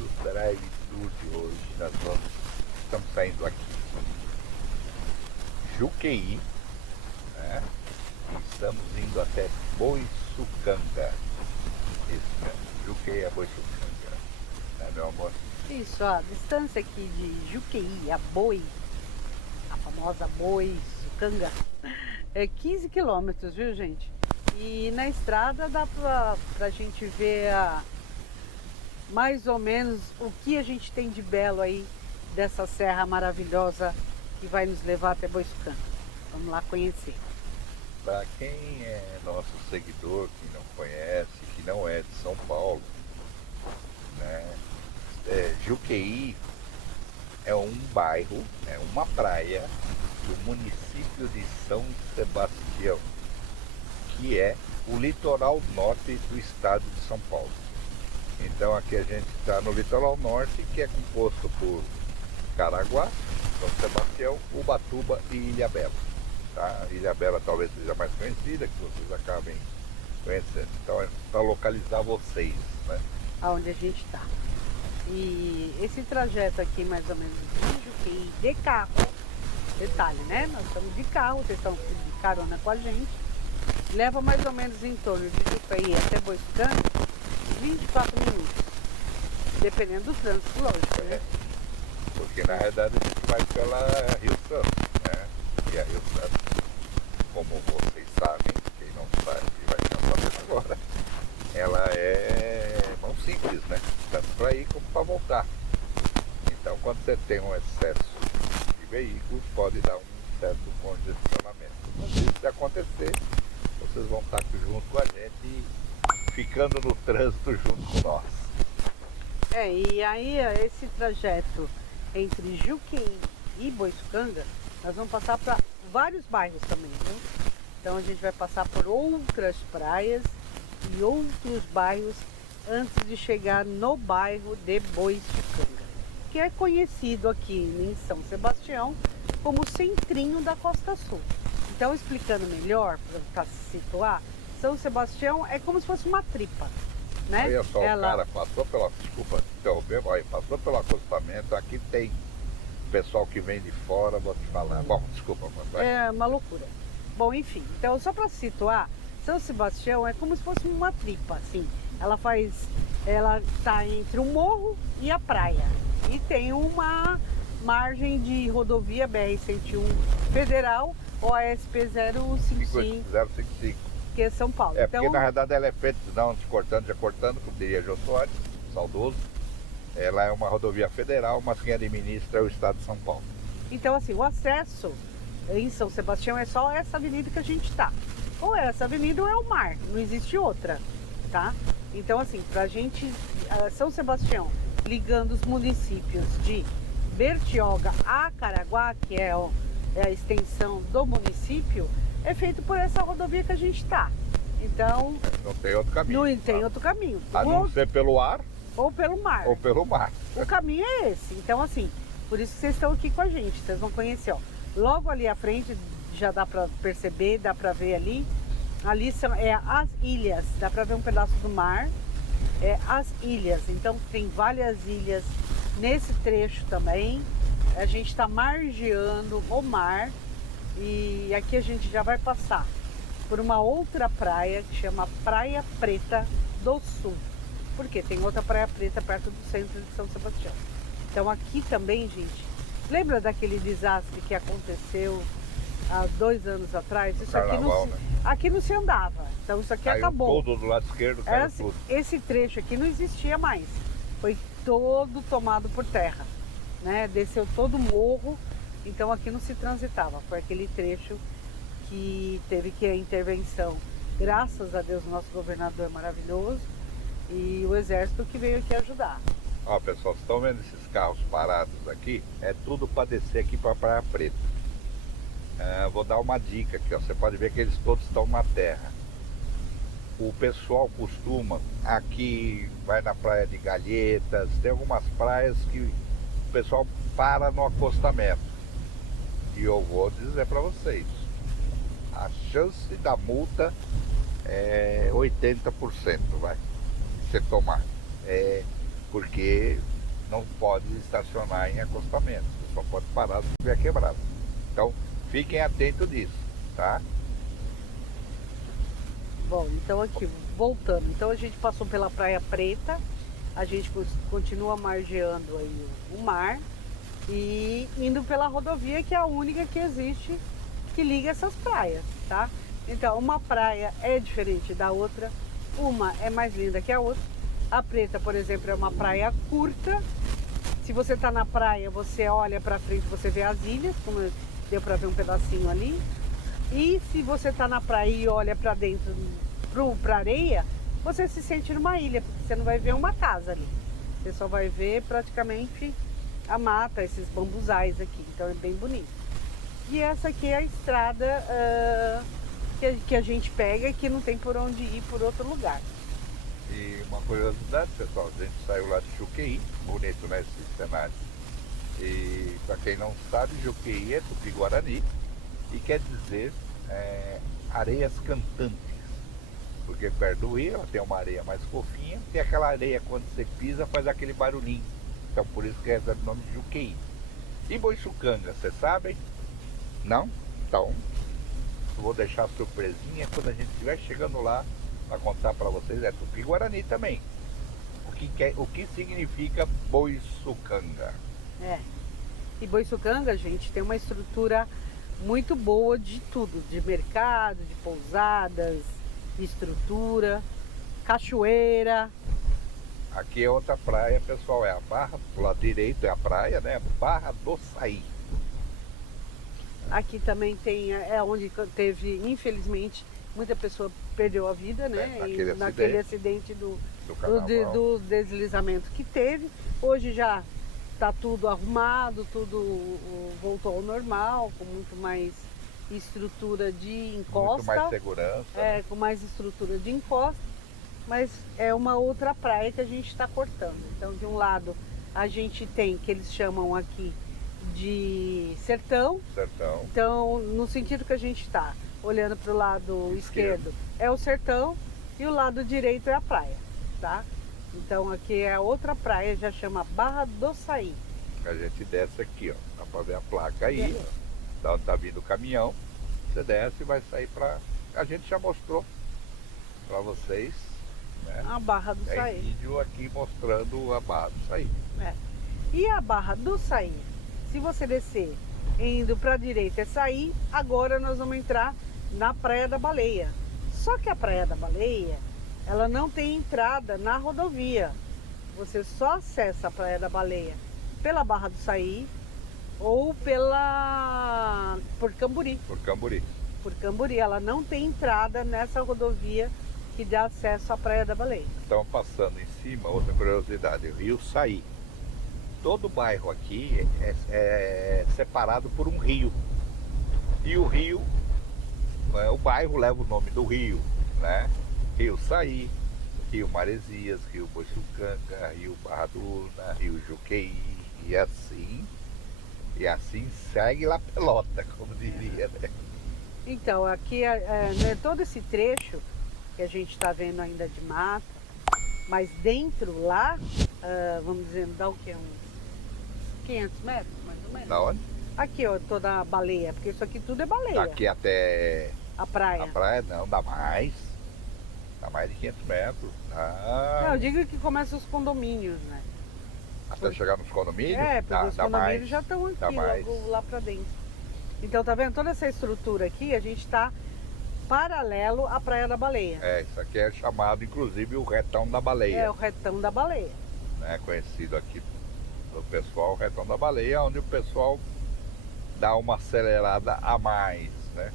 do drive-thru de hoje. Estamos saindo aqui de Juqueí, né? E estamos indo até Boiçucanga. Isso mesmo, Juqueí a Boiçucanga, né, meu amor? Isso, a distância aqui de Juqueí a Boi, a famosa Boiçucanga, é 15 quilômetros, viu, gente? E na estrada dá pra gente ver mais ou menos o que a gente tem de belo aí dessa serra maravilhosa que vai nos levar até Boiçucanga. Vamos lá conhecer. Para quem é nosso seguidor, que não conhece, que não é de São Paulo, né? Juqueí é um bairro, é uma praia do município de São Sebastião, que é o litoral norte do estado de São Paulo. Então aqui a gente está no litoral norte, que é composto por Caraguá, São Sebastião, Ubatuba e Ilhabela. Tá? Ilhabela talvez seja mais conhecida, que vocês acabem conhecendo. Então é para localizar vocês, né? Aonde a gente está. E esse trajeto aqui, mais ou menos, de Juqueí de carro, detalhe, né? Nós estamos de carro, vocês estão de carona com a gente. Leva mais ou menos em torno de Juqueí até Boiçucanga, 24 minutos. Dependendo do trânsito, lógico, né? Porque na realidade a gente vai pela Rio Santos, né? E a Rio Santos, como vocês sabem, quem não sabe vai estar sabendo agora, ela é mão simples, né? Tanto para ir como para voltar. Então quando você tem um excesso de veículos, pode dar um certo congestionamento. Mas se acontecer, vocês vão estar junto com a gente e ficando no trânsito junto com nós. E aí esse trajeto entre Juqueí e Boiçucanga, nós vamos passar para vários bairros também, viu? Então a gente vai passar por outras praias e outros bairros antes de chegar no bairro de Boiçucanga, que é conhecido aqui em São Sebastião como o centrinho da Costa Sul. Então, explicando melhor, para se situar, São Sebastião é como se fosse uma tripa, né? Olha só, o cara passou pela, desculpa interromper, passou pelo acostamento, aqui tem pessoal que vem de fora, vou te falar. Bom, desculpa, mas vai. É uma loucura. Bom, enfim, então só para situar, São Sebastião é como se fosse uma tripa, assim. Ela tá entre o morro e a praia. E tem uma margem de rodovia BR-101 Federal, OSP 055, 055. que é São Paulo. Porque na verdade ela é feita, não te cortando, já cortando, como diria Jô Soares, saudoso. Ela é uma rodovia federal, mas quem administra é o estado de São Paulo. Então, assim, o acesso em São Sebastião é só essa avenida que a gente está. Ou é essa avenida ou é o mar, não existe outra, tá? Então, assim, pra gente, São Sebastião, ligando os municípios de Bertioga a Caraguá, que é a extensão do município, é feito por essa rodovia que a gente está. Então, não tem outro caminho. Não tem outro caminho. A não ser pelo ar ou pelo mar. Ou pelo mar. O caminho é esse. Então, assim, por isso que vocês estão aqui com a gente. Vocês vão conhecer, ó. Logo ali à frente, já dá para perceber, dá para ver ali. Ali são as ilhas. Dá para ver um pedaço do mar. As ilhas. Então, tem várias ilhas nesse trecho também. A gente está margeando o mar. E aqui a gente já vai passar por uma outra praia que chama Praia Preta do Sul. Porque tem outra Praia Preta perto do centro de São Sebastião. Então aqui também, gente, lembra daquele desastre que aconteceu há 2 anos atrás? Isso Carnaval, aqui não se andava. Então isso aqui caiu acabou. Todo do lado esquerdo, caiu tudo. Esse trecho aqui não existia mais. Foi todo tomado por terra, né? Desceu todo o morro. Então aqui não se transitava. Foi aquele trecho que teve que a intervenção. Graças a Deus, o nosso governador é maravilhoso. E o exército que veio aqui ajudar. Ó, pessoal, vocês estão vendo esses carros parados aqui? É tudo para descer aqui para Praia Preta. Vou dar uma dica aqui, ó. Você pode ver que eles todos estão na terra. O pessoal costuma, aqui vai na praia de Galhetas, tem algumas praias que o pessoal para no acostamento. E eu vou dizer para vocês, a chance da multa é 80%, vai. Você tomar. Porque não pode estacionar em acostamento, você só pode parar se estiver quebrado. Então, fiquem atentos nisso, tá? Bom, então aqui, voltando. Então a gente passou pela Praia Preta, a gente continua margeando aí o mar e indo pela rodovia, que é a única que existe que liga essas praias, tá? Então, uma praia é diferente da outra, uma é mais linda que a outra. A Preta, por exemplo, é uma praia curta. Se você tá na praia, você olha para frente, você vê as ilhas, como deu para ver um pedacinho ali. E se você tá na praia e olha para dentro, pra areia, você se sente numa ilha, porque você não vai ver uma casa ali. Você só vai ver praticamente a mata, esses bambuzais aqui. Então é bem bonito. E essa aqui é a estrada que a gente pega e que não tem por onde ir por outro lugar. E uma curiosidade, pessoal, a gente saiu lá de Juqueí, bonito, né, esse cenário. E para quem não sabe, Juqueí é Tupi-Guarani e quer dizer areias cantantes. Porque perto do rio ela tem uma areia mais fofinha, e aquela areia quando você pisa faz aquele barulhinho. Então por isso que recebe o nome de Juqueí. E Boiçucanga, vocês sabem? Não? Então, eu vou deixar a surpresinha quando a gente estiver chegando lá para contar para vocês. É Tupi-Guarani também. O que significa Boiçucanga? E Boiçucanga, gente, tem uma estrutura muito boa de tudo, de mercado, de pousadas, estrutura, cachoeira. Aqui é outra praia, pessoal, é a Barra, do lado direito é a praia, né? Barra do Saí. Aqui também tem, é onde teve, infelizmente, muita pessoa perdeu a vida, né? Naquele acidente do deslizamento que teve. Hoje já está tudo arrumado, tudo voltou ao normal, com muito mais estrutura de encosta. Muito mais segurança. Né? Com mais estrutura de encosta, mas é uma outra praia que a gente está cortando. Então, de um lado, a gente tem, que eles chamam aqui de sertão. Sertão. Então, no sentido que a gente está olhando para o lado esquerdo, é o sertão e o lado direito é a praia, tá? Então, aqui é a outra praia, já chama Barra do Saí. A gente desce aqui, ó, dá para ver a placa aí, da onde tá vindo o caminhão. Você desce e vai sair para... A gente já mostrou para vocês, né? A Barra do Saí. Tem vídeo aqui mostrando a Barra do Saí. E a Barra do Saí, se você descer indo para a direita é Saí, agora nós vamos entrar na Praia da Baleia. Só que a Praia da Baleia, ela não tem entrada na rodovia. Você só acessa a Praia da Baleia pela Barra do Saí ou por Camburi. Por Camburi, ela não tem entrada nessa rodovia que dá acesso à Praia da Baleia. Estamos passando em cima, outra curiosidade, o Rio Saí. Todo bairro aqui é separado por um rio. E o rio, o bairro leva o nome do rio, né? Rio Saí, Rio Maresias, Rio Boiçucanga, Rio Barra do Urna, Rio Juqueí, e assim segue lá pelota, como diria, né? Então, aqui né, todo esse trecho que a gente está vendo ainda de mata, mas dentro lá, vamos dizer, dá o que? Uns 500 metros, mais ou menos? Da onde? Aqui, ó, toda a baleia, porque isso aqui tudo é baleia. Daqui até a praia. A praia não, dá mais. Dá mais de 500 metros. Não, eu digo que começa os condomínios, né? Até chegar nos condomínios? Porque os condomínios mais, já estão aqui, logo lá pra dentro. Então, tá vendo? Toda essa estrutura aqui, a gente tá paralelo à Praia da Baleia. Isso aqui é chamado, inclusive, o Retão da Baleia. É, o Retão da Baleia. É conhecido aqui do pessoal, o Retão da Baleia, onde o pessoal dá uma acelerada a mais, né?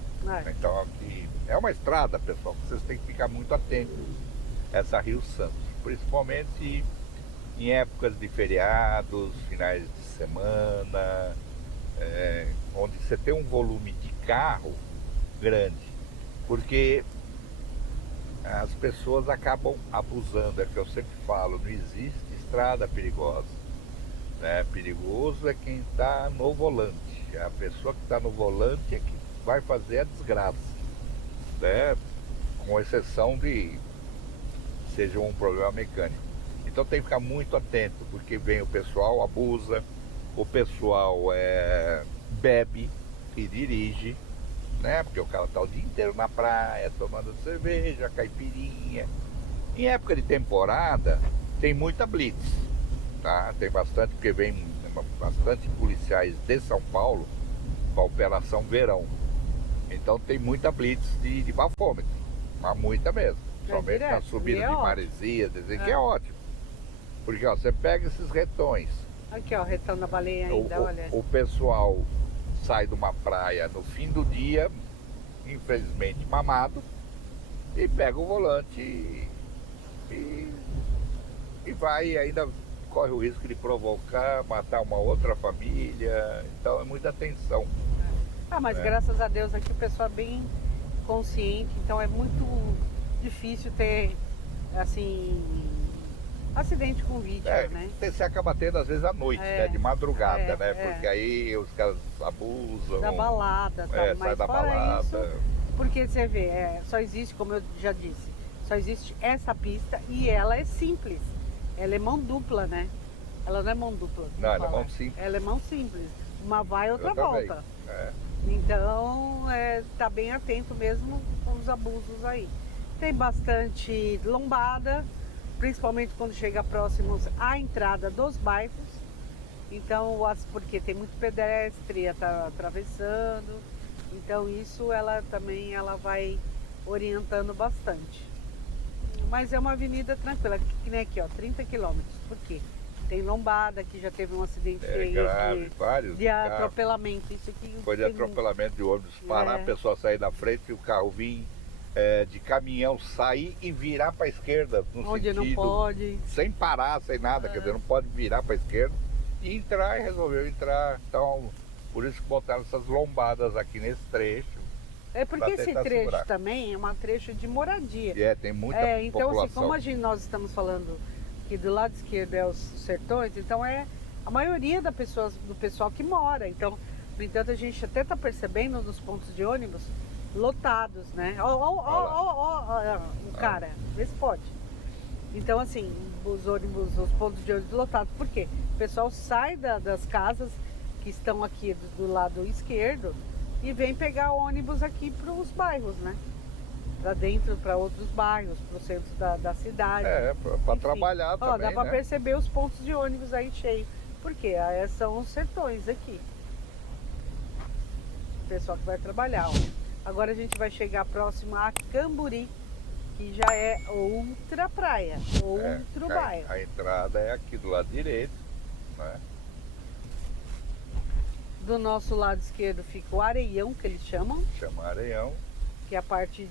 Então, aqui é uma estrada, pessoal, vocês têm que ficar muito atentos. Essa Rio Santos, principalmente em épocas de feriados, finais de semana, onde você tem um volume de carro grande, porque as pessoas acabam abusando, é que eu sempre falo, não existe estrada perigosa, né? Perigoso é quem está no volante, a pessoa que está no volante é que vai fazer a desgraça, né? Com exceção de seja um problema mecânico. Então tem que ficar muito atento, porque vem o pessoal, abusa, o pessoal bebe e dirige, né? Porque o cara tá o dia inteiro na praia, tomando cerveja, caipirinha. Em época de temporada, tem muita blitz, tá? Tem bastante, porque vem bastante policiais de São Paulo para a Operação Verão. Então tem muita blitz de bafômetro, mas muita mesmo. Somente direto, na subida de Maresia, dizem que é ótimo. Porque ó, você pega esses retões. Aqui ó, o retão da baleia ainda, olha. O pessoal sai de uma praia no fim do dia, infelizmente mamado, e pega o volante e vai, ainda corre o risco de provocar, matar uma outra família. Então é muita atenção. Ah, mas graças a Deus aqui o pessoal é bem consciente, então é muito difícil ter, assim, acidente com vítima, né? Você acaba tendo às vezes à noite, né? De madrugada, né? Porque aí os caras abusam. Da balada, tá? Mas sai da fora balada. isso, porque você vê, só existe, como eu já disse, só existe essa pista e ela é simples. Ela é mão dupla, né? Ela não é mão dupla. Não, ela é mão simples. Ela é mão simples. Uma vai, outra volta. É. Então, tá bem atento mesmo com os abusos aí. Tem bastante lombada, principalmente quando chega próximos à entrada dos bairros. Então, porque tem muito pedestre, tá atravessando. Então, isso ela vai orientando bastante. Mas é uma avenida tranquila, que nem aqui, ó, 30 quilômetros. Por quê? Tem lombada, que já teve um acidente grave, vários de atropelamento. Isso aqui foi de atropelamento de ônibus, parar, a pessoa sair da frente e o carro vir de caminhão, sair e virar para a esquerda. No onde sentido, não pode. Sem parar, sem nada, quer dizer, não pode virar para a esquerda. E entrar, e resolveu entrar. Então, por isso que botaram essas lombadas aqui nesse trecho. É porque esse trecho segurar. Também é um trecho de moradia. Tem muita então, população. assim, como nós estamos falando que do lado esquerdo é os sertões, então a maioria do pessoal que mora. Então, no entanto, a gente até está percebendo nos pontos de ônibus lotados, né? Ó, o cara, vê se pode. Então, assim, os pontos de ônibus lotados. Por quê? O pessoal sai das casas que estão aqui do lado esquerdo e vem pegar ônibus aqui para os bairros, né? Para dentro, para outros bairros, para o centro da cidade. Para trabalhar também, dá para perceber os pontos de ônibus aí cheios. Porque são os sertões aqui. O pessoal que vai trabalhar, ó. Agora a gente vai chegar próximo a Camburi, que já é outra praia, outro bairro. A entrada é aqui do lado direito, né? Do nosso lado esquerdo fica o Areião, que eles chamam. Chama Areião. Que é a parte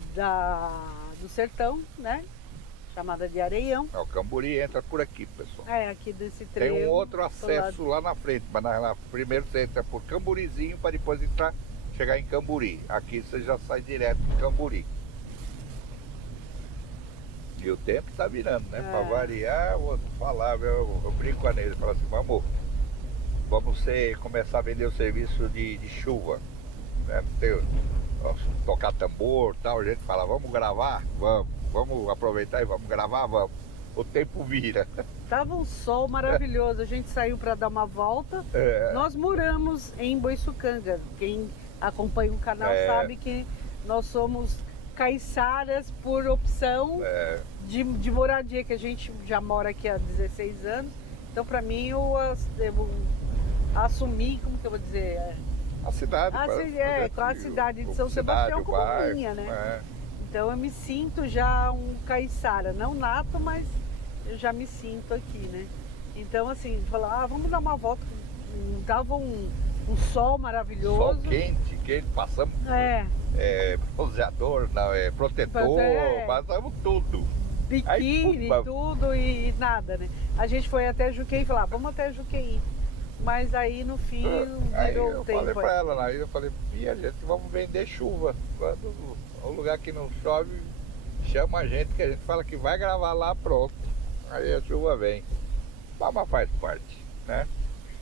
do sertão, né? Chamada de Areião. O Camburi entra por aqui, pessoal. Aqui desse trecho. Tem um outro acesso lá na frente, mas primeiro você entra por Camburizinho para depois chegar em Camburi. Aqui você já sai direto de Camburi. E o tempo tá virando, né? Para variar, eu vou falar, eu brinco com a Neide, falo assim, vamos começar a vender o serviço de chuva, né? Tocar tambor e tal, a gente fala, vamos gravar? Vamos aproveitar e vamos gravar? Vamos. O tempo vira. Tava um sol maravilhoso, a gente saiu para dar uma volta. Nós moramos em Boiçucanga. Quem acompanha o canal sabe que nós somos caiçaras por opção de moradia, que a gente já mora aqui há 16 anos. Então, para mim, eu assumi, como que eu vou dizer? A cidade. Com a cidade de São Sebastião como minha, né? Então eu me sinto já um caiçara, não nato, mas eu já me sinto aqui, né? Então assim, falar, vamos dar uma volta. Dava um sol maravilhoso. Sol quente, passamos bronzeador, protetor, passamos tudo. Biquíni, tudo e nada, né? A gente foi até Juqueí e falou, vamos até Juqueí. Mas aí no fim virou o tempo. Eu falei pra ela, eu falei, a gente vamos vender chuva. Quando o lugar que não chove, chama a gente, que a gente fala que vai gravar lá, pronto. Aí a chuva vem. Mas faz parte, né?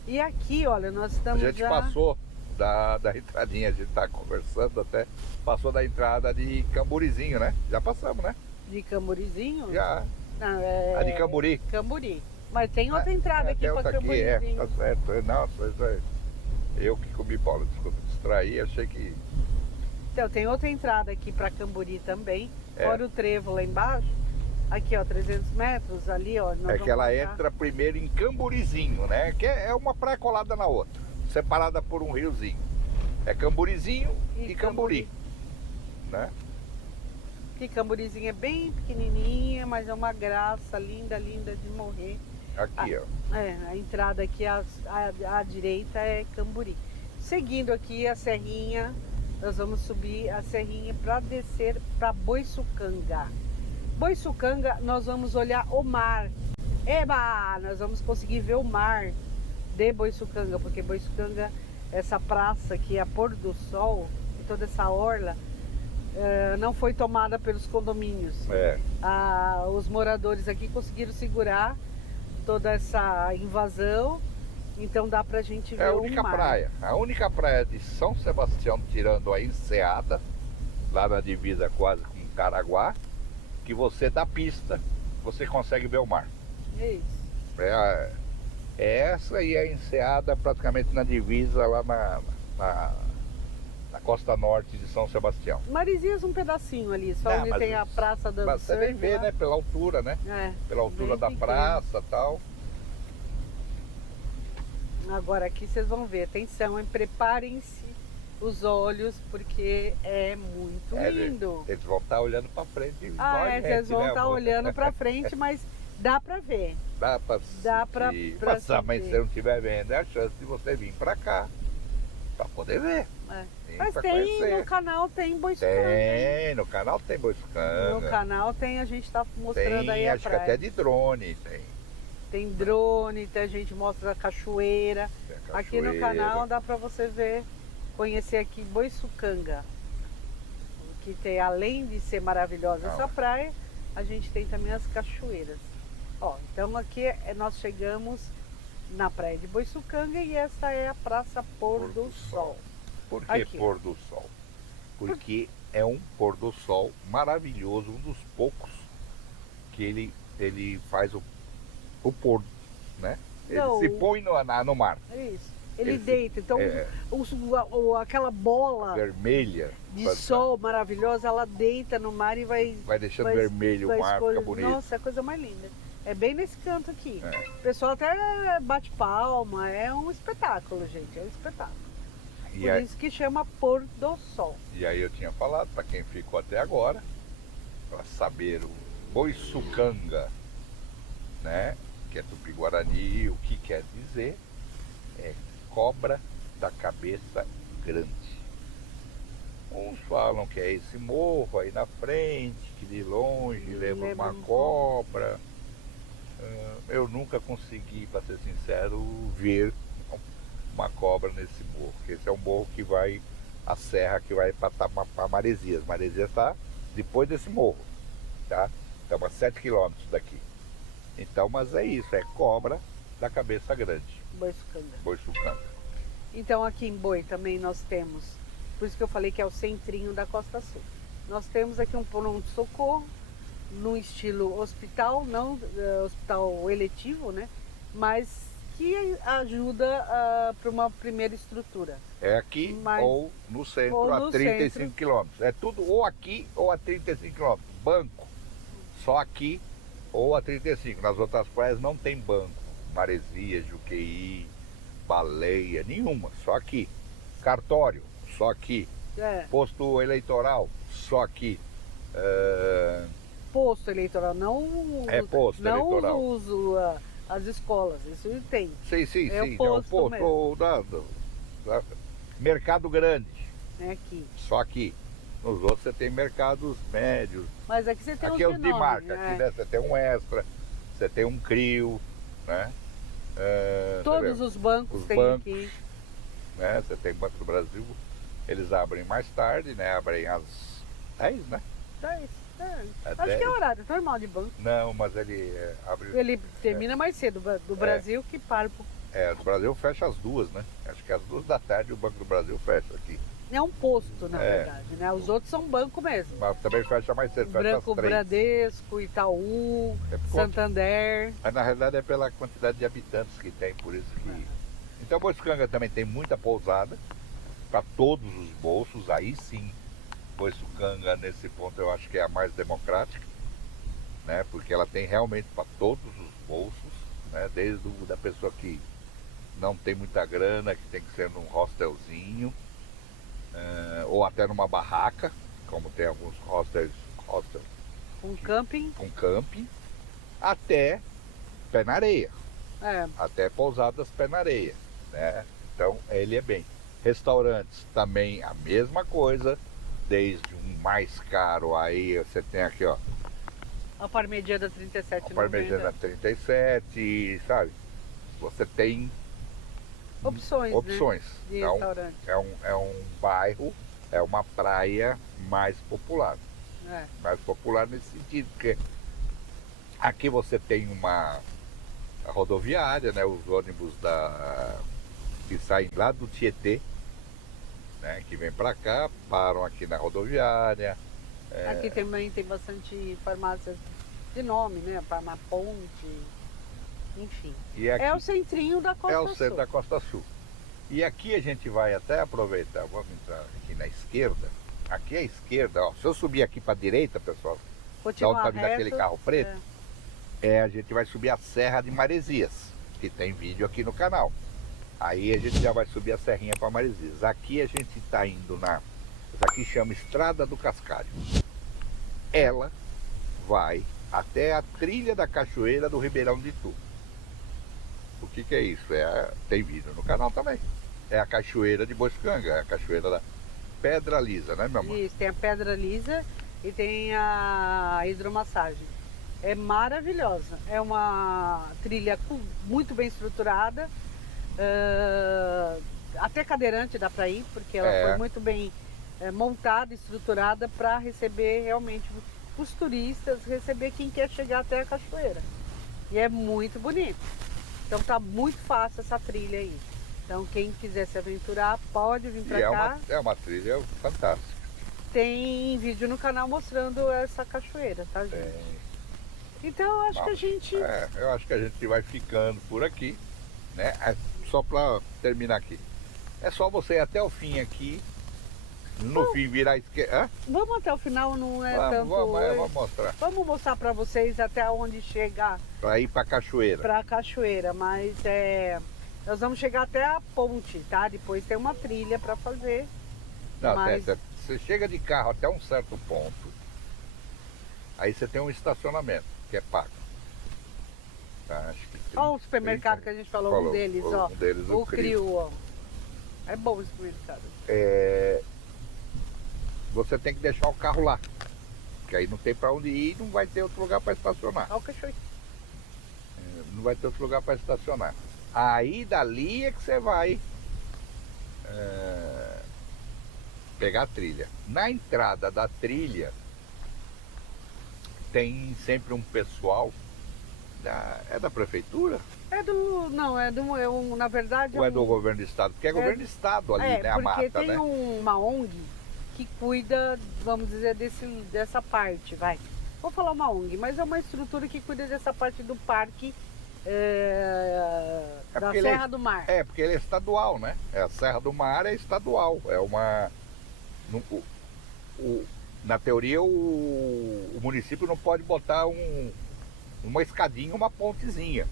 E aqui, olha, nós estamos A gente passou da entradinha, a gente tá conversando até, passou da entrada de Camburizinho, né? Já passamos, né? De Camburizinho? Já. Não, é... A de Camburi. Camburi. Mas tem outra entrada aqui tem para outra aqui, Camburizinho. tá certo. Nossa, isso é... Eu que comi bola, desculpa, distraí, achei que... Então, tem outra entrada aqui para Camburi também. É. Fora o trevo lá embaixo. Aqui, ó, 300 metros ali, ó. É que ela entra primeiro em Camburizinho, né? Que é uma praia colada na outra, separada por um riozinho. É Camburizinho e Camburi, né? Que Camburizinho é bem pequenininha, mas é uma graça, linda, linda de morrer. Aqui, ó. É, a entrada aqui à direita é Camburi. Seguindo aqui a serrinha, nós vamos subir a serrinha para descer para Boiçucanga. Boiçucanga, nós vamos olhar o mar. Eba! Nós vamos conseguir ver o mar de Boiçucanga, porque Boiçucanga, essa praça aqui, a pôr do sol, e toda essa orla, não foi tomada pelos condomínios. É. Os moradores aqui conseguiram segurar toda essa invasão, então dá pra gente ver É a o única mar. praia. A única praia de São Sebastião, tirando a Enseada, lá na divisa quase com Caraguá, que você da pista, você consegue ver o mar. É isso. É essa e a Enseada praticamente na divisa lá na costa norte de São Sebastião. Marizias um pedacinho ali, só onde mas tem a praça do Mas você nem vê, né? Pela altura, né? É, Pela altura bem da pequeno. praça e tal. Agora aqui vocês vão ver, atenção, hein? Preparem-se os olhos, porque é muito lindo. Eles vão estar olhando para frente. Igual a gente, Vocês vão né, estar amor? olhando pra frente, mas dá pra ver. Dá pra passar, mas se você não estiver vendo, é a chance de você vir pra cá pra poder ver. É. Sim, Mas pra tem, conhecer. no canal tem Boiçucanga. Tem, no canal tem Boiçucanga. No canal tem, a gente tá mostrando Tem, aí a acho que praia. até de drone tem. Tem drone, a gente mostra a cachoeira. Tem a Aqui no cachoeira. canal dá pra você ver, conhecer aqui Boiçucanga. Que tem, além de ser maravilhosa essa praia, a gente tem também as cachoeiras. Ó, então aqui nós chegamos na praia de Boiçucanga e essa é a Praça Pôr do Sol. Por que Aqui. pôr do sol? Porque é um pôr do sol maravilhoso, um dos poucos que ele faz o pôr, né? Ele Não, se põe no mar. É isso. Ele Ele deita, então aquela bola Vermelha. de sol maravilhosa, ela deita no mar e vai deixando vermelho o mar, fica bonito. Nossa, é a coisa mais linda. É bem nesse canto aqui. É. O pessoal até bate palma, é um espetáculo, gente, é um espetáculo. E Por aí, isso que chama Pôr do Sol. e aí eu tinha falado, para quem ficou até agora, para saber o Boiçucanga, né? Que é Tupi-Guarani, o que quer dizer é cobra da cabeça grande. Uns falam que é esse morro aí na frente, que de longe lembra uma cobra. Eu nunca consegui, para ser sincero, ver uma cobra nesse morro. Esse é um morro que vai, a serra que vai para Maresias. Maresias está depois desse morro, tá? Estamos a 7 quilômetros daqui. Então, mas é isso, é cobra da cabeça grande. Boiçucanga. Boiçucanga. Então aqui em Boi também nós temos, por isso que eu falei que é o centrinho da Costa Sul. Nós temos aqui um pronto-socorro, no estilo hospital, não hospital eletivo, né? Mas que ajuda para uma primeira estrutura. É aqui ou no centro, ou a no 35 centro. quilômetros. É tudo ou aqui ou a 35 quilômetros. Banco, só aqui ou a 35. Nas outras praias não tem banco. Maresias, Juqueí, Baleia, nenhuma, só aqui. Cartório, só aqui. Posto eleitoral, só aqui. Posto eleitoral, não posto não eleitoral. uso as escolas, isso tem. Sim, É o sim. posto mesmo. Da Mercado Grande, É aqui. só aqui. Nos outros você tem mercados médios. Mas aqui você tem Aqui é os de nomes, marca, né? aqui né, você tem um Extra, você tem um Crio, né? Todos os bancos os tem bancos. aqui. Né? Você tem Banco do Brasil, eles abrem mais tarde, né? Abrem às 10, né? Acho 10. que é horário normal de banco. Não, mas ele abre. Ele termina mais cedo, do Brasil que para. O Brasil fecha às 2, né? Acho que às 2 da tarde o Banco do Brasil fecha aqui. É um posto, na É. verdade, né? Os outros são banco mesmo. Mas também fecha mais cedo, fecha Branco às 3. Bradesco, Itaú, É por conta- Santander. Mas na realidade é pela quantidade de habitantes que tem, por isso que... Então Boiçucanga também tem muita pousada, para todos os bolsos, aí sim, Boiçucanga nesse ponto eu acho que é a mais democrática, né? Porque ela tem realmente para todos os bolsos, né? Desde da pessoa que não tem muita grana, que tem que ser num hostelzinho, ou até numa barraca, como tem alguns hostels Um camping. com camping, até pé na areia, É, até pousadas pé na areia, né? Então ele é bem. Restaurantes também a mesma coisa, desde um mais caro, aí você tem aqui, ó, a Parmegiana 37,90. a Parmegiana 37, sabe? Você tem Opções, opções. né? De Então, restaurante. é um bairro, é uma praia mais popular. É. Mais popular nesse sentido, porque aqui você tem uma rodoviária, né? Os ônibus que saem lá do Tietê, né? Que vem para cá, param aqui na rodoviária. Aqui também tem bastante farmácias de nome, né? Farmaponte, enfim. E aqui É o centrinho da Costa é o Sul. centro da Costa Sul. E aqui a gente vai até aproveitar, vamos entrar aqui na esquerda. Aqui à esquerda, ó, se eu subir aqui para a direita, pessoal, da onde Continuar tá vindo aquele reto, carro preto, a gente vai subir a Serra de Maresias, que tem vídeo aqui no canal. Aí a gente já vai subir a serrinha para Maresias. Aqui a gente está indo isso aqui chama Estrada do Cascalho. Ela vai até a trilha da cachoeira do Ribeirão de Itu. O que é isso? Tem vídeo no canal também. É a cachoeira de Boiçucanga, é a cachoeira da Pedra Lisa, né, meu amor? Isso, tem a Pedra Lisa e tem a hidromassagem. É maravilhosa. É uma trilha muito bem estruturada. Até cadeirante dá para ir, porque ela foi muito bem montada, estruturada para receber realmente os turistas, receber quem quer chegar até a cachoeira. E é muito bonito. Então tá muito fácil essa trilha aí. Então quem quiser se aventurar pode vir para cá. É uma trilha fantástica. Tem vídeo no canal mostrando essa cachoeira, tá, gente? Então eu acho que a gente... eu acho que a gente vai ficando por aqui, né? Só para terminar aqui. É só você ir até o fim aqui. No fim virar a esquerda. Vamos até o final, não é tanto... Vamos mostrar. Vamos mostrar para vocês até onde chegar. Para ir para a cachoeira. Para a cachoeira, mas nós vamos chegar até a ponte, tá? Depois tem uma trilha para fazer. Não, mas... você chega de carro até um certo ponto, aí você tem um estacionamento, que é pago. Tá, acho que Olha o supermercado 30, que a gente falou, um deles, ó. Um deles, o Crio, ó. É bom o supermercado. Você tem que deixar o carro lá, porque aí não tem para onde ir e não vai ter outro lugar para estacionar. Olha o cachorro. Não vai ter outro lugar para estacionar. Aí dali é que você vai pegar a trilha. Na entrada da trilha tem sempre um pessoal é da prefeitura? Na verdade... Ou é do governo do estado? Porque é governo do estado ali, né? A mata, porque tem né? uma ONG que cuida, vamos dizer, dessa parte, vai. Vou falar uma ONG, mas é uma estrutura que cuida dessa parte do parque da Serra do Mar. Porque ele é estadual, né? A Serra do Mar é estadual. É uma... na teoria, o município não pode botar uma escadinha, uma pontezinha.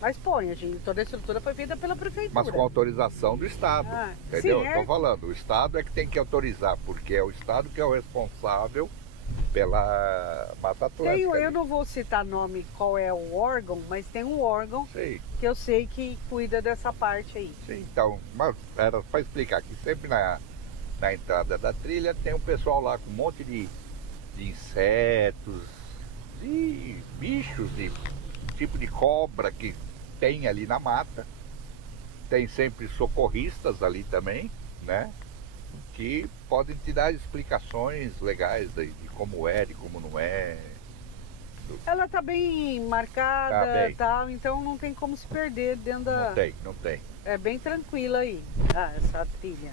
Mas põe, gente, toda a estrutura foi feita pela prefeitura. Mas com autorização do estado, entendeu? Sim, Estou falando, o estado é que tem que autorizar, porque é o estado que é o responsável pela Mata Atlântica. Eu não vou citar nome, qual é o órgão, mas tem um órgão que eu sei que cuida dessa parte aí. Sim, então, mas era para explicar que sempre na entrada da trilha tem um pessoal lá com um monte de insetos, de bichos, de tipo de cobra que tem ali na mata. Tem sempre socorristas ali também, né? Que podem te dar explicações legais de como é, de como não é. Ela tá bem marcada e tal, então não tem como se perder dentro da... Não tem. É bem tranquila aí, essa trilha.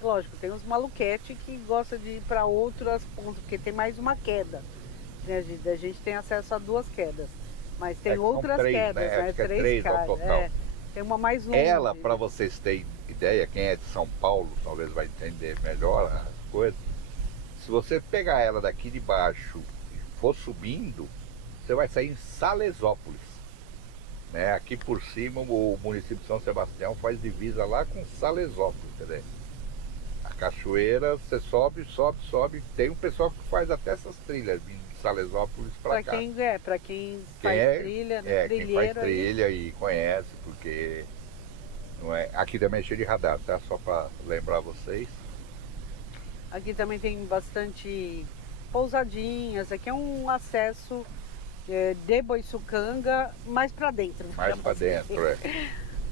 Lógico, tem uns maluquete que gosta de ir para outras pontas, porque tem mais uma queda. Né? A gente tem acesso a 2 quedas. Mas tem São outras 3, quedas, né? né? Acho que é 3 3 ao caras. total. É. Tem uma mais longe. Ela, para vocês terem ideia, quem é de São Paulo talvez vai entender melhor a coisa. Se você pegar ela daqui de baixo e for subindo, você vai sair em Salesópolis. Né? Aqui por cima o município de São Sebastião faz divisa lá com Salesópolis, entendeu? A cachoeira, você sobe, sobe, sobe. Tem um pessoal que faz até essas trilhas vindo de Salesópolis para cá. Para quem faz trilha, quem faz trilha e conhece, porque não é, aqui também é cheio de radar, tá? Só para lembrar vocês. Aqui também tem bastante pousadinhas. Aqui é um acesso de Boiçucanga mais para dentro. Mais para dentro,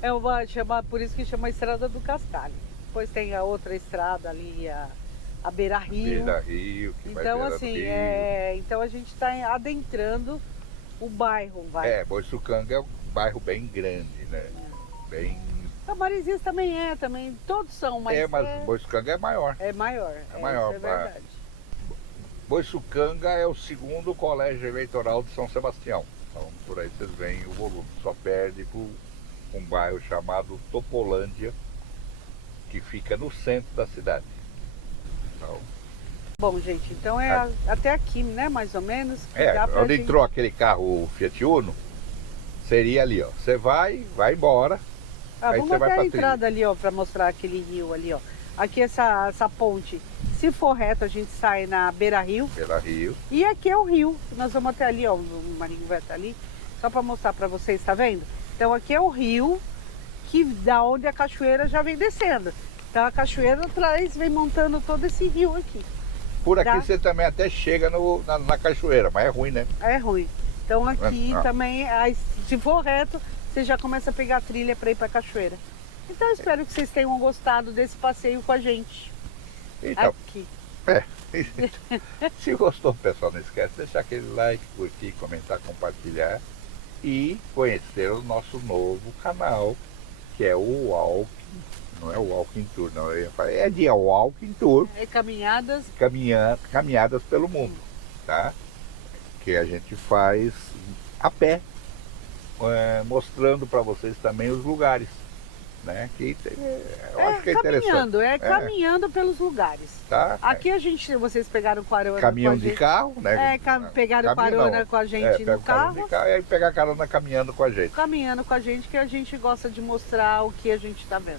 É por isso que chama Estrada do Cascalho. Depois tem a outra estrada ali, a Beira Rio. Beira Rio, que vai Então, beira assim, do Rio. então a gente está adentrando o bairro. Boiçucanga é um bairro bem grande, né? Bem... Marizias também todos são, mas... mas Boiçucanga é maior. É maior, maior, isso é verdade. Boiçucanga é o segundo colégio eleitoral de São Sebastião. Então, por aí vocês veem o volume. Só perde para um bairro chamado Topolândia, que fica no centro da cidade. Então, bom, gente, então até aqui, né, mais ou menos. Onde entrou aquele carro, o Fiat Uno, seria ali, ó. Você vai embora. Aí vamos você vai até pra a entrada ali, ó, para mostrar aquele rio ali, ó. Aqui essa ponte, se for reto, a gente sai na Beira Rio. Beira Rio. E aqui é o rio. Nós vamos até ali, ó. O Marinho vai até ali. Só para mostrar para vocês, tá vendo? Então aqui é o rio, da onde a cachoeira já vem descendo. Então a cachoeira atrás vem montando todo esse rio aqui. Por aqui você também até chega na cachoeira, mas é ruim, né? É ruim. Então aqui também, se for reto, você já começa a pegar a trilha para ir para a cachoeira. Então eu espero que vocês tenham gostado desse passeio com a gente. Então, aqui. Se gostou, pessoal, não esquece de deixar aquele like, curtir, comentar, compartilhar e conhecer o nosso novo canal, que é o Walking, não é o Walking Tour, não, é de Walking Tour. É caminhadas. Caminhadas pelo mundo, tá? Que a gente faz a pé, mostrando para vocês também os lugares. Né? Que eu acho que é interessante. Caminhando pelos lugares. Tá? Aqui vocês pegaram carona caminhão de carro, né? Pegaram carona com a gente no carro. E aí pegar carona caminhando com a gente. Caminhando com a gente, que a gente gosta de mostrar o que a gente está vendo.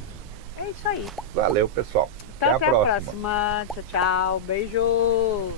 É isso aí. Valeu, pessoal. Até a próxima. Tchau, tchau. Beijo.